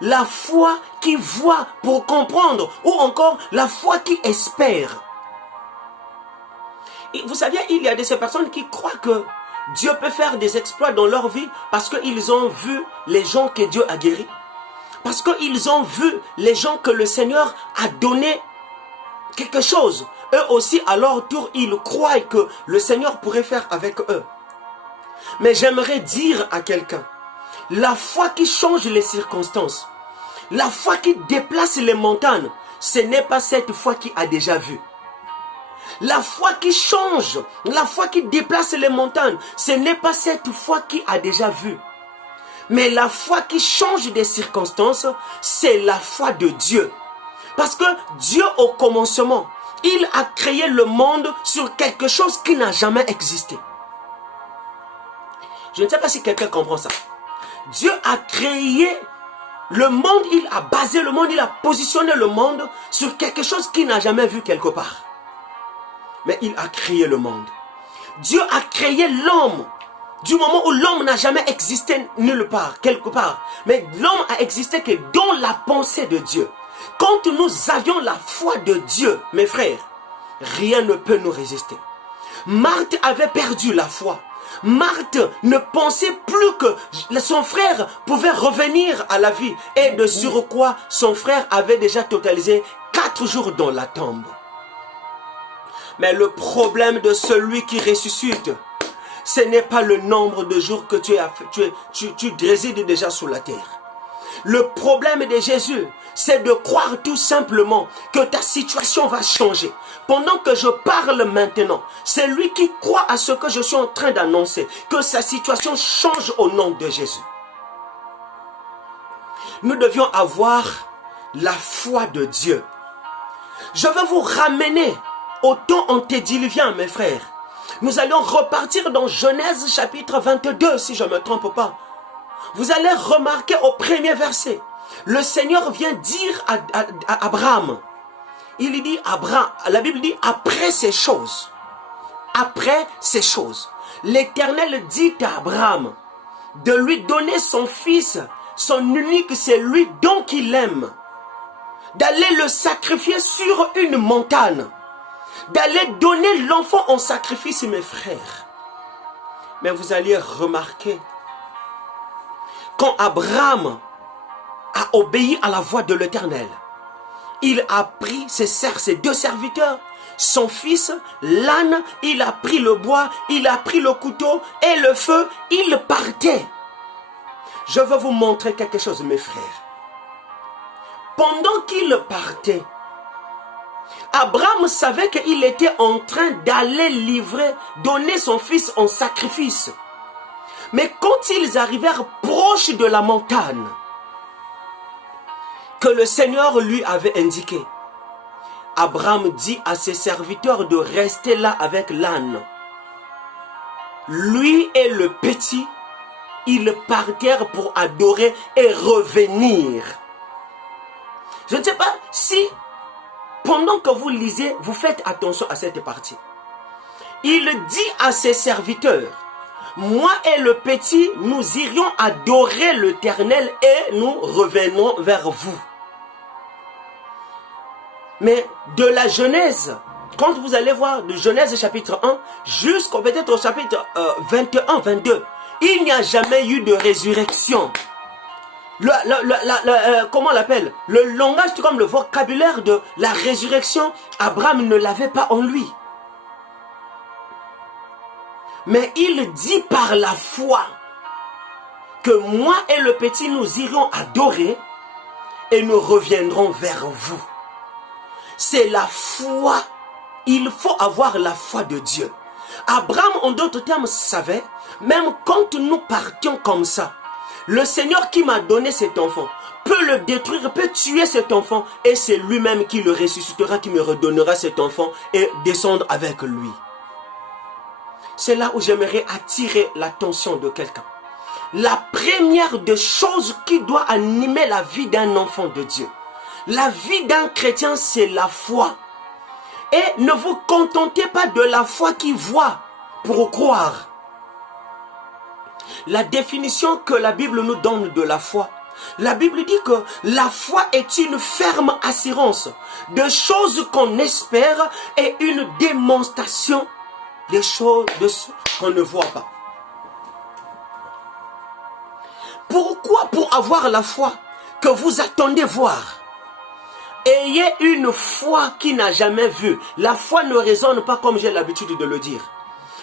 la foi qui voit pour comprendre, ou encore la foi qui espère. Et vous savez, il y a de ces personnes qui croient que Dieu peut faire des exploits dans leur vie parce qu'ils ont vu les gens que Dieu a guéris. Parce qu'ils ont vu les gens que le Seigneur a donné quelque chose. Eux aussi, à leur tour, ils croient que le Seigneur pourrait faire avec eux. Mais j'aimerais dire à quelqu'un, la foi qui change les circonstances, la foi qui déplace les montagnes, ce n'est pas cette foi qui a déjà vu. La foi qui change, la foi qui déplace les montagnes, ce n'est pas cette foi qui a déjà vu. Mais la foi qui change des circonstances, c'est la foi de Dieu. Parce que Dieu, au commencement, il a créé le monde sur quelque chose qui n'a jamais existé. Je ne sais pas si quelqu'un comprend ça. Dieu a créé le monde, il a basé le monde, il a positionné le monde sur quelque chose qu'il n'a jamais vu quelque part. Mais il a créé le monde. Dieu a créé l'homme du moment où l'homme n'a jamais existé nulle part, quelque part. Mais l'homme a existé que dans la pensée de Dieu. Quand nous avions la foi de Dieu, mes frères, rien ne peut nous résister. Marthe avait perdu la foi. Marthe ne pensait plus que son frère pouvait revenir à la vie. Et de surcroît, son frère avait déjà totalisé 4 jours dans la tombe. Mais le problème de celui qui ressuscite, ce n'est pas le nombre de jours que tu résides déjà sous la terre. Le problème de Jésus, c'est de croire tout simplement que ta situation va changer. Pendant que je parle maintenant, c'est lui qui croit à ce que je suis en train d'annoncer, que sa situation change au nom de Jésus. Nous devions avoir la foi de Dieu. Je vais vous ramener au temps antédiluvien, mes frères. Nous allons repartir dans Genèse chapitre 22, si je ne me trompe pas. Vous allez remarquer au premier verset, le Seigneur vient dire à Abraham, il dit Abraham, la Bible dit après ces choses, l'Éternel dit à Abraham de lui donner son fils, son unique, c'est lui dont il aime, d'aller le sacrifier sur une montagne, d'aller donner l'enfant en sacrifice, mes frères. Mais vous allez remarquer, quand Abraham a obéi à la voix de l'Éternel, il a pris ses 2 serviteurs, son fils, l'âne, il a pris le bois, il a pris le couteau et le feu, il partait. Je vais vous montrer quelque chose, mes frères. Pendant qu'il partait, Abraham savait qu'il était en train d'aller livrer, donner son fils en sacrifice. Mais quand ils arrivèrent proches de la montagne que le Seigneur lui avait indiqué, Abraham dit à ses serviteurs de rester là avec l'âne. Lui et le petit, ils partèrent pour adorer et revenir. Je ne sais pas si, pendant que vous lisez, vous faites attention à cette partie. Il dit à ses serviteurs, moi et le petit, nous irions adorer l'Éternel et nous revenons vers vous. Mais de la Genèse, quand vous allez voir de Genèse chapitre 1 jusqu'au peut-être au chapitre 21, 22, il n'y a jamais eu de résurrection. Comment on l'appelle? Le langage, comme le vocabulaire de la résurrection, Abraham ne l'avait pas en lui. Mais il dit par la foi que moi et le petit nous irons adorer et nous reviendrons vers vous. C'est la foi. Il faut avoir la foi de Dieu. Abraham, en d'autres termes, savait, même quand nous partions comme ça, le Seigneur qui m'a donné cet enfant peut le détruire, peut tuer cet enfant, et c'est lui-même qui le ressuscitera, qui me redonnera cet enfant et descendre avec lui. C'est là où j'aimerais attirer l'attention de quelqu'un. La première des choses qui doit animer la vie d'un enfant de Dieu, la vie d'un chrétien, c'est la foi. Et ne vous contentez pas de la foi qui voit pour croire. La définition que la Bible nous donne de la foi, La Bible dit que la foi est une ferme assurance de choses qu'on espère et une démonstration des choses qu'on ne voit pas. Pourquoi pour avoir la foi que vous attendez voir? Ayez une foi qui n'a jamais vu. La foi ne raisonne pas comme j'ai l'habitude de le dire.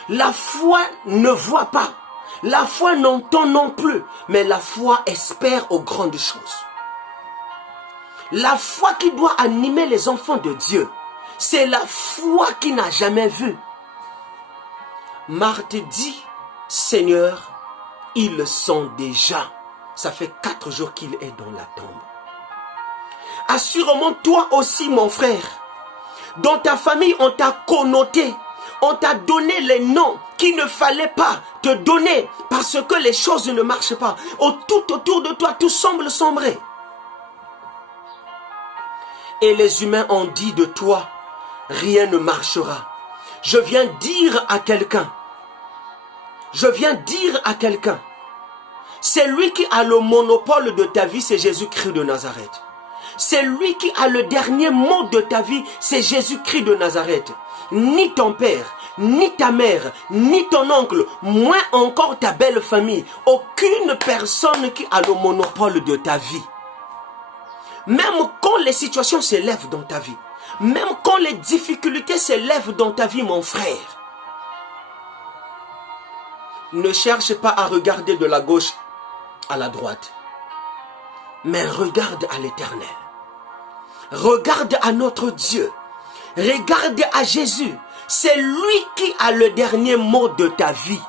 La foi ne voit pas. La foi n'entend non plus. Mais la foi espère aux grandes choses. La foi qui doit animer les enfants de Dieu, c'est la foi qui n'a jamais vu. Marthe dit, Seigneur, ils le sont déjà. Ça fait 4 jours qu'il est dans la tombe. Assurément, toi aussi, mon frère, dans ta famille, on t'a connoté, on t'a donné les noms qu'il ne fallait pas te donner parce que les choses ne marchent pas. Tout autour de toi, tout semble sombrer. Et les humains ont dit de toi, rien ne marchera. Je viens dire à quelqu'un, c'est lui qui a le monopole de ta vie, c'est Jésus-Christ de Nazareth. C'est lui qui a le dernier mot de ta vie, c'est Jésus-Christ de Nazareth. Ni ton père, ni ta mère, ni ton oncle, moins encore ta belle famille. Aucune personne qui a le monopole de ta vie. Même quand les situations s'élèvent dans ta vie, même quand les difficultés s'élèvent dans ta vie, mon frère, ne cherche pas à regarder de la gauche à la droite, mais regarde à l'Éternel. Regarde à notre Dieu. Regarde à Jésus. C'est lui qui a le dernier mot de ta vie.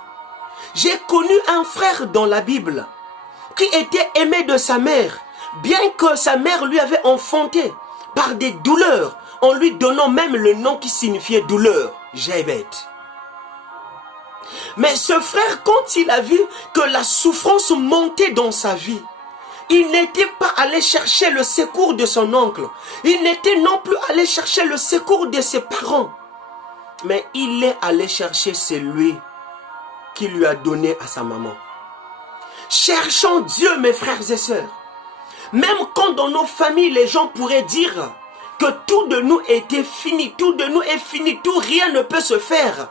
J'ai connu un frère dans la Bible qui était aimé de sa mère, bien que sa mère lui avait enfanté par des douleurs, en lui donnant même le nom qui signifiait douleur, Jébet. Mais ce frère, quand il a vu que la souffrance montait dans sa vie, il n'était pas allé chercher le secours de son oncle. Il n'était non plus allé chercher le secours de ses parents. Mais il est allé chercher celui qui lui a donné à sa maman. Cherchons Dieu, mes frères et sœurs. Même quand dans nos familles, les gens pourraient dire que tout de nous était fini, tout de nous est fini, tout, rien ne peut se faire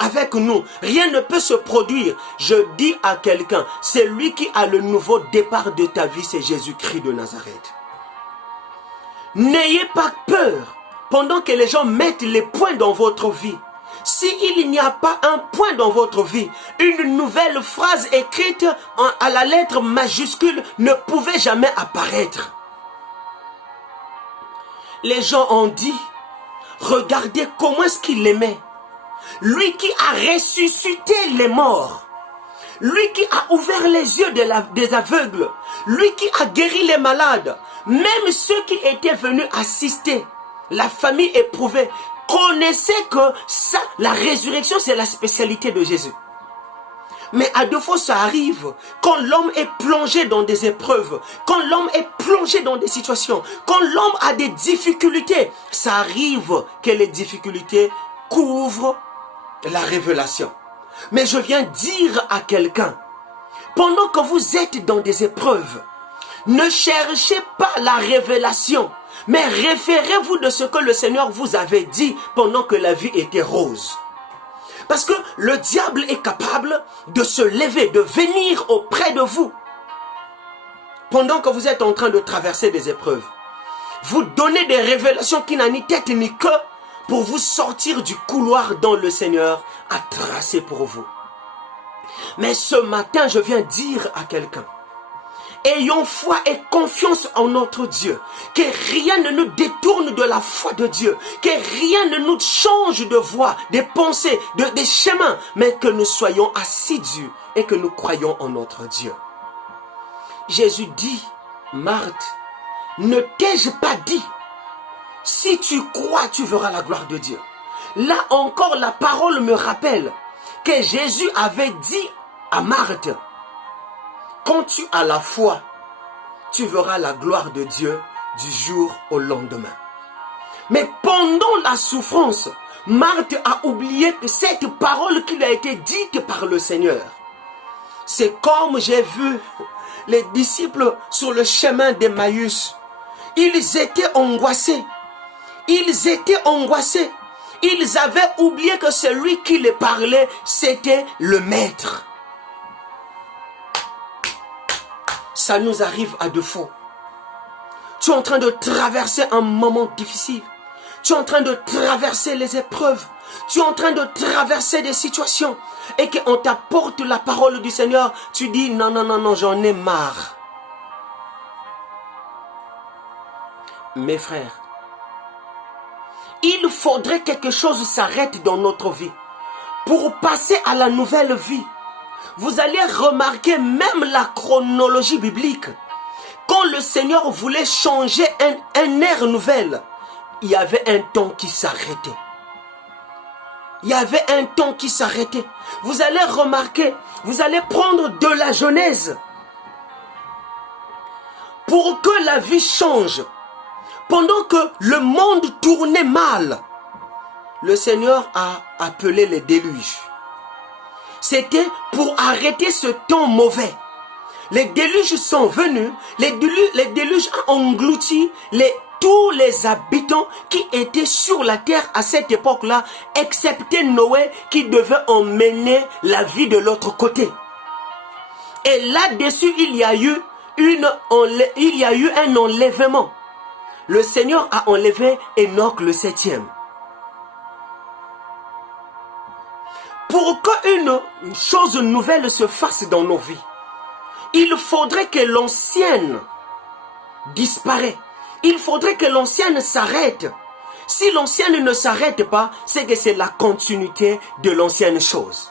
avec nous, rien ne peut se produire. Je dis à quelqu'un, c'est lui qui a le nouveau départ de ta vie, c'est Jésus-Christ de Nazareth. N'ayez pas peur pendant que les gens mettent les points dans votre vie. S'il n'y a pas un point dans votre vie, une nouvelle phrase écrite à la lettre majuscule ne pouvait jamais apparaître. Les gens ont dit, regardez comment est-ce qu'il l'aimait. Lui qui a ressuscité les morts, lui qui a ouvert les yeux des aveugles, lui qui a guéri les malades, même ceux qui étaient venus assister, la famille éprouvée, connaissaient que ça, la résurrection, c'est la spécialité de Jésus. Mais à deux fois, ça arrive quand l'homme est plongé dans des épreuves, quand l'homme est plongé dans des situations, quand l'homme a des difficultés, ça arrive que les difficultés couvrent la révélation. Mais je viens dire à quelqu'un, pendant que vous êtes dans des épreuves, ne cherchez pas la révélation, mais référez-vous de ce que le Seigneur vous avait dit pendant que la vie était rose. Parce que le diable est capable de se lever, de venir auprès de vous pendant que vous êtes en train de traverser des épreuves. Vous donner des révélations qui n'ont ni tête ni queue pour vous sortir du couloir dont le Seigneur a tracé pour vous. Mais ce matin, je viens dire à quelqu'un, ayons foi et confiance en notre Dieu, que rien ne nous détourne de la foi de Dieu, que rien ne nous change de voie, des pensées, des chemins, mais que nous soyons assidus et que nous croyons en notre Dieu. Jésus dit, Marthe, ne t'ai-je pas dit, si tu crois, tu verras la gloire de Dieu. Là encore, la parole me rappelle que Jésus avait dit à Marthe, quand tu as la foi, tu verras la gloire de Dieu du jour au lendemain. Mais pendant la souffrance, Marthe a oublié que cette parole qui lui a été dite par le Seigneur. C'est comme j'ai vu les disciples sur le chemin d'Emmaüs, ils étaient angoissés. Ils étaient angoissés. Ils avaient oublié que celui qui les parlait, c'était le maître. Ça nous arrive à deux fois. Tu es en train de traverser un moment difficile. Tu es en train de traverser les épreuves. Tu es en train de traverser des situations. Et qu'on t'apporte la parole du Seigneur. Tu dis non, non, non, non, j'en ai marre. Mes frères, il faudrait que quelque chose s'arrête dans notre vie. Pour passer à la nouvelle vie. Vous allez remarquer même la chronologie biblique. Quand le Seigneur voulait changer un ère nouvelle, il y avait un temps qui s'arrêtait. Il y avait un temps qui s'arrêtait. Vous allez remarquer, vous allez prendre de la Genèse. Pour que la vie change, pendant que le monde tournait mal, le Seigneur a appelé les déluges. C'était pour arrêter ce temps mauvais. Les déluges sont venus, les déluges ont englouti tous les habitants qui étaient sur la terre à cette époque-là, excepté Noé qui devait emmener la vie de l'autre côté. Et là-dessus, il y a eu un enlèvement. Le Seigneur a enlevé Enoch le 7e. Pour qu'une chose nouvelle se fasse dans nos vies, il faudrait que l'ancienne disparaisse. Il faudrait que l'ancienne s'arrête. Si l'ancienne ne s'arrête pas, c'est que c'est la continuité de l'ancienne chose.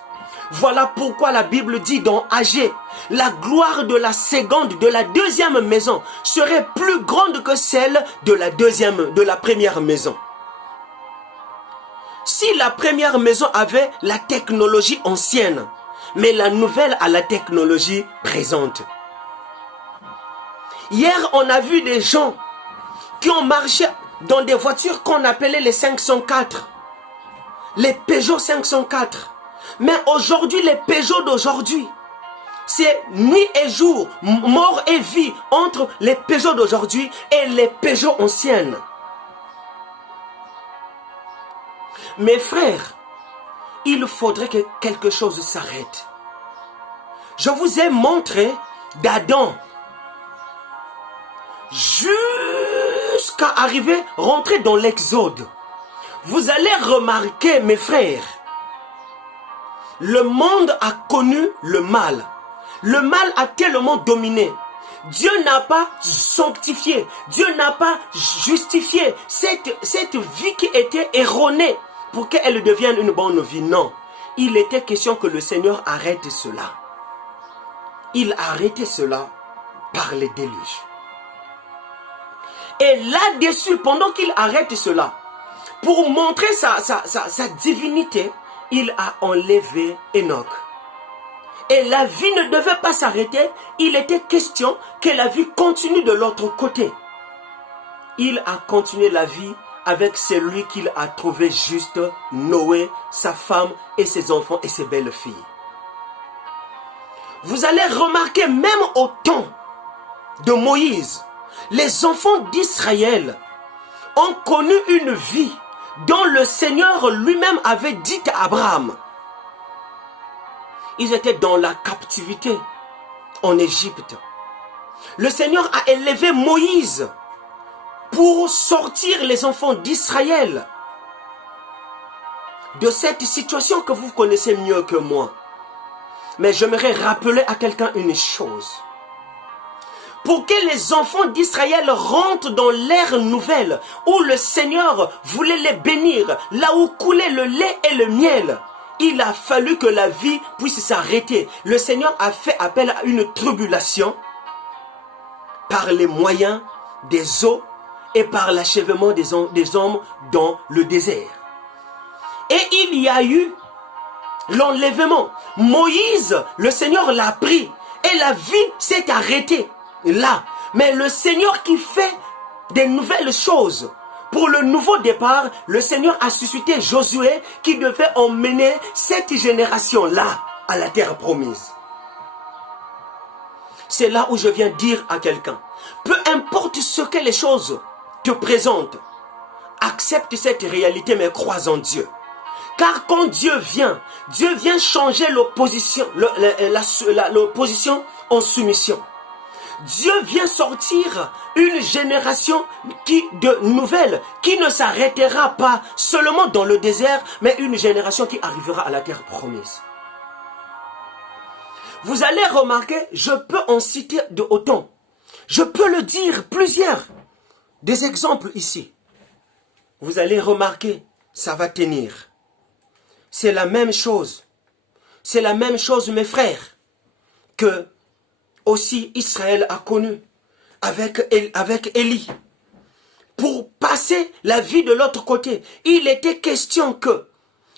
Voilà pourquoi la Bible dit dans Agé, la gloire de la seconde, de la deuxième maison serait plus grande que celle de la première maison. Si la première maison avait la technologie ancienne, mais la nouvelle a la technologie présente. Hier, on a vu des gens qui ont marché dans des voitures qu'on appelait les 504, les Peugeot 504. Mais aujourd'hui, les Peugeot d'aujourd'hui, c'est nuit et jour, mort et vie entre les Peugeot d'aujourd'hui et les Peugeot anciennes. Mes frères, il faudrait que quelque chose s'arrête. Je vous ai montré d'Adam jusqu'à rentrer dans l'Exode. Vous allez remarquer, mes frères, le monde a connu le mal. Le mal a tellement dominé. Dieu n'a pas sanctifié, Dieu n'a pas justifié cette vie qui était erronée pour qu'elle devienne une bonne vie. Non, il était question que le Seigneur arrête cela. Il a arrêté cela par les déluges. Et là-dessus, pendant qu'il arrête cela, pour montrer sa divinité, il a enlevé Enoch. Et la vie ne devait pas s'arrêter. Il était question que la vie continue de l'autre côté. Il a continué la vie avec celui qu'il a trouvé juste, Noé, sa femme et ses enfants et ses belles filles. Vous allez remarquer même au temps de Moïse, les enfants d'Israël ont connu une vie dont le Seigneur lui-même avait dit à Abraham. Ils étaient dans la captivité en Égypte. Le Seigneur a élevé Moïse pour sortir les enfants d'Israël de cette situation que vous connaissez mieux que moi. Mais j'aimerais rappeler à quelqu'un une chose. Pour que les enfants d'Israël rentrent dans l'ère nouvelle où le Seigneur voulait les bénir, là où coulait le lait et le miel, il a fallu que la vie puisse s'arrêter. Le Seigneur a fait appel à une tribulation par les moyens des eaux et par l'achèvement des hommes dans le désert. Et il y a eu l'enlèvement. Moïse, le Seigneur l'a pris et la vie s'est arrêtée là. Mais le Seigneur qui fait des nouvelles choses, pour le nouveau départ, le Seigneur a suscité Josué qui devait emmener cette génération-là à la terre promise. c'est là où je viens dire à quelqu'un, peu importe ce que les choses te présentent, accepte cette réalité mais crois en Dieu. Car quand Dieu vient changer l'opposition, l'opposition en soumission. Dieu vient sortir une génération nouvelle qui ne s'arrêtera pas seulement dans le désert, mais une génération qui arrivera à la terre promise. Vous allez remarquer, je peux en citer de autant. Je peux le dire plusieurs. Des exemples ici. Vous allez remarquer, ça va tenir. C'est la même chose. C'est la même chose, mes frères, que aussi Israël a connu avec Élie. Pour passer la vie de l'autre côté, il était question que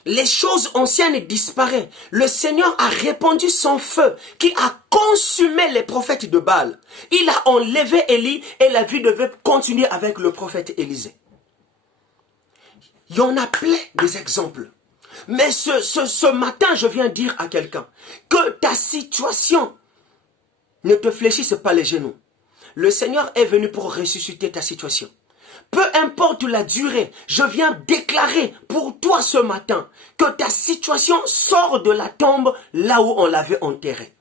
les choses anciennes disparaissent. Le Seigneur a répandu son feu qui a consumé les prophètes de Baal. Il a enlevé Élie et la vie devait continuer avec le prophète Élisée. Il y en a plein des exemples. Mais ce matin, je viens dire à quelqu'un que ta situation ne te fléchisse pas les genoux. Le Seigneur est venu pour ressusciter ta situation. Peu importe la durée, je viens déclarer pour toi ce matin que ta situation sort de la tombe là où on l'avait enterrée.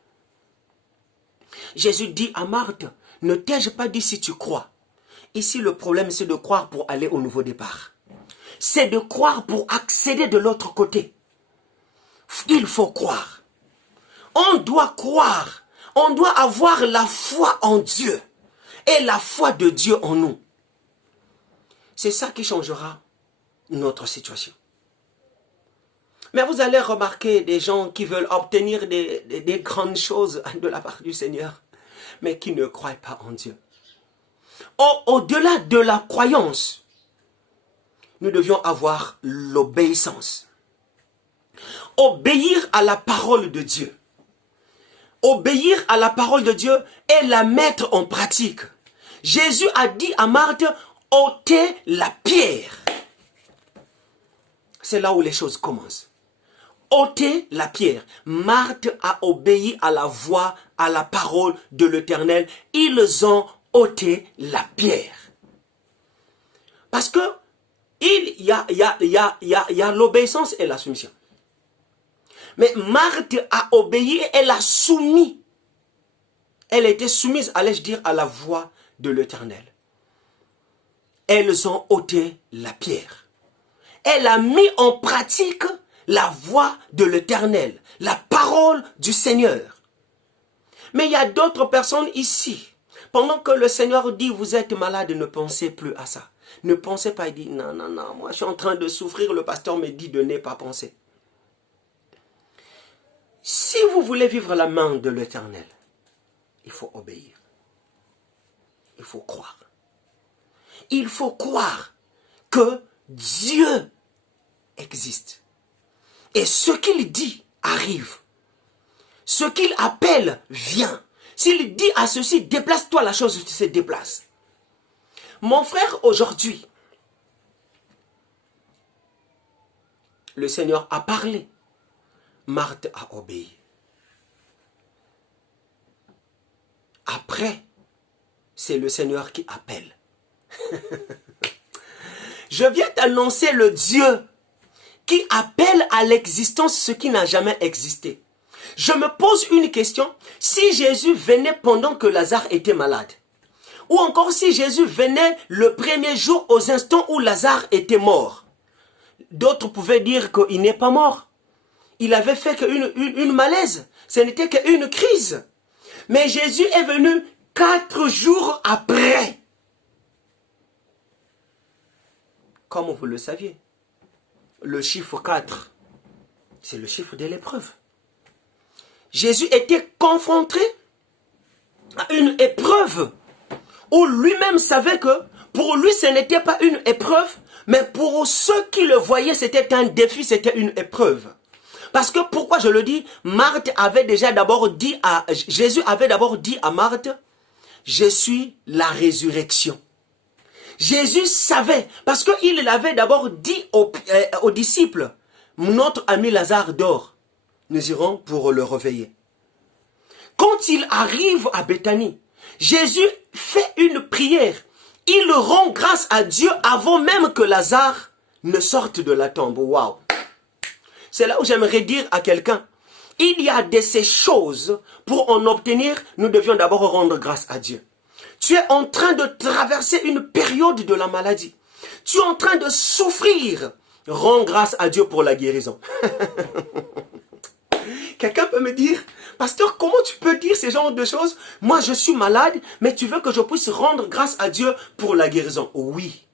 Jésus dit à Marthe, ne t'ai-je pas dit si tu crois? Ici, le problème, c'est de croire pour aller au nouveau départ. C'est de croire pour accéder de l'autre côté. Il faut croire. On doit croire. On doit avoir la foi en Dieu et la foi de Dieu en nous. C'est ça qui changera notre situation. Mais vous allez remarquer des gens qui veulent obtenir des grandes choses de la part du Seigneur, mais qui ne croient pas en Dieu. Au-delà de la croyance, nous devions avoir l'obéissance. Obéir à la parole de Dieu. Obéir à la parole de Dieu et la mettre en pratique. Jésus a dit à Marthe, ôtez la pierre. C'est là où les choses commencent. Ôtez la pierre. Marthe a obéi à la voix, à la parole de l'Éternel. Ils ont ôté la pierre. Parce que il y a l'obéissance et la soumission. Mais Marthe a obéi, elle a soumis. Elle était soumise, allais-je dire, à la voix de l'Éternel. Elles ont ôté la pierre. Elle a mis en pratique la voix de l'Éternel, la parole du Seigneur. Mais il y a d'autres personnes ici. Pendant que le Seigneur dit, vous êtes malade, ne pensez plus à ça. Ne pensez pas, il dit, non, moi je suis en train de souffrir, le pasteur me dit de ne pas penser. Si vous voulez vivre la main de l'Éternel, il faut obéir. Il faut croire. Il faut croire que Dieu existe. Et ce qu'il dit arrive. Ce qu'il appelle vient. S'il dit à ceci, déplace-toi, la chose se déplace. Mon frère, aujourd'hui, le Seigneur a parlé. Marthe a obéi. Après, c'est le Seigneur qui appelle. Je viens t'annoncer le Dieu qui appelle à l'existence ce qui n'a jamais existé. Je me pose une question. Si Jésus venait pendant que Lazare était malade, ou encore si Jésus venait le premier jour aux instants où Lazare était mort, d'autres pouvaient dire qu'il n'est pas mort. Il avait fait qu'une malaise. Ce n'était qu'une crise. Mais Jésus est venu 4 jours après. Comme vous le saviez, le chiffre 4, c'est le chiffre de l'épreuve. Jésus était confronté à une épreuve où lui-même savait que pour lui, ce n'était pas une épreuve, mais pour ceux qui le voyaient, c'était un défi, c'était une épreuve. Parce que, pourquoi je le dis, Jésus avait d'abord dit à Marthe, je suis la résurrection. Jésus savait, parce qu'il avait d'abord dit aux disciples, notre ami Lazare dort, nous irons pour le réveiller. Quand il arrive à Béthanie, Jésus fait une prière. Il rend grâce à Dieu avant même que Lazare ne sorte de la tombe. Waouh! C'est là où j'aimerais dire à quelqu'un, il y a de ces choses, pour en obtenir, nous devions d'abord rendre grâce à Dieu. Tu es en train de traverser une période de la maladie. Tu es en train de souffrir. Rends grâce à Dieu pour la guérison. Quelqu'un peut me dire, pasteur, comment tu peux dire ce genre de choses? Moi, je suis malade, mais tu veux que je puisse rendre grâce à Dieu pour la guérison? Oui.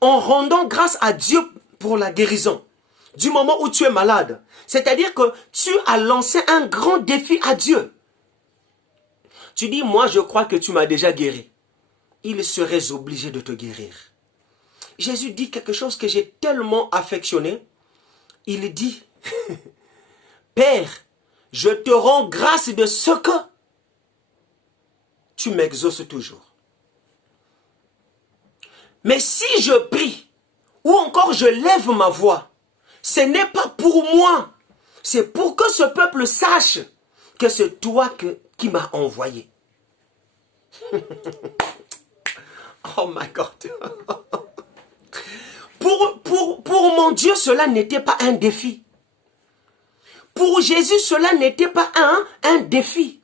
En rendant grâce à Dieu pour la guérison, du moment où tu es malade, c'est-à-dire que tu as lancé un grand défi à Dieu. Tu dis, moi, je crois que tu m'as déjà guéri. Il serait obligé de te guérir. Jésus dit quelque chose que j'ai tellement affectionné. Il dit, Père, je te rends grâce de ce que tu m'exauces toujours. Mais si je prie, ou encore je lève ma voix, ce n'est pas pour moi. C'est pour que ce peuple sache que c'est toi qui m'as envoyé. Oh my God. Pour mon Dieu, cela n'était pas un défi. Pour Jésus, cela n'était pas un défi.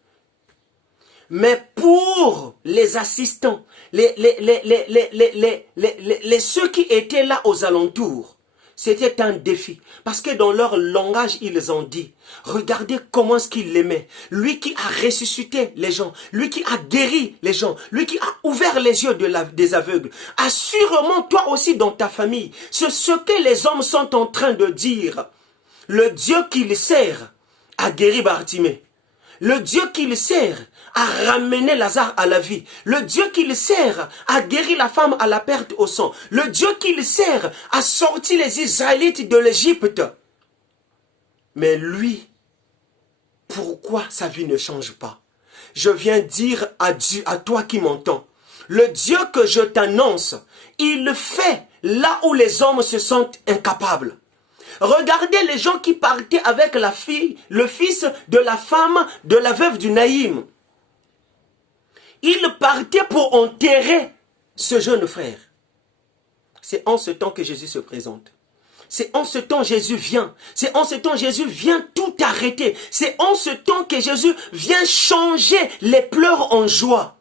Mais pour les assistants, ceux qui étaient là aux alentours, c'était un défi. Parce que dans leur langage, ils ont dit, regardez comment est-ce qu'il l'aimait. Lui qui a ressuscité les gens, lui qui a guéri les gens, lui qui a ouvert les yeux des aveugles. Assurément, toi aussi dans ta famille, c'est ce que les hommes sont en train de dire. Le Dieu qu'il sert a guéri Bartimée. Le Dieu qu'il sert a ramené Lazare à la vie. Le Dieu qu'il sert a guéri la femme à la perte au sang. Le Dieu qu'il sert a sorti les Israélites de l'Égypte. Mais lui, pourquoi sa vie ne change pas? Je viens dire à Dieu, à toi qui m'entends, le Dieu que je t'annonce, il fait là où les hommes se sentent incapables. Regardez les gens qui partaient avec la fille, le fils de la femme de la veuve du Naïm. Ils partaient pour enterrer ce jeune frère. C'est en ce temps que Jésus se présente. C'est en ce temps Jésus vient. C'est en ce temps Jésus vient tout arrêter. C'est en ce temps que Jésus vient changer les pleurs en joie.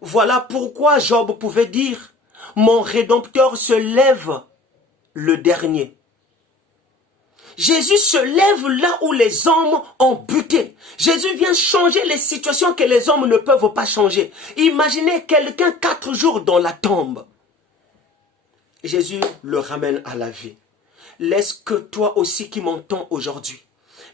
Voilà pourquoi Job pouvait dire, mon Rédempteur se lève le dernier. Jésus se lève là où les hommes ont buté. Jésus vient changer les situations que les hommes ne peuvent pas changer. Imaginez quelqu'un 4 jours dans la tombe. Jésus le ramène à la vie. Laisse que toi aussi qui m'entends aujourd'hui,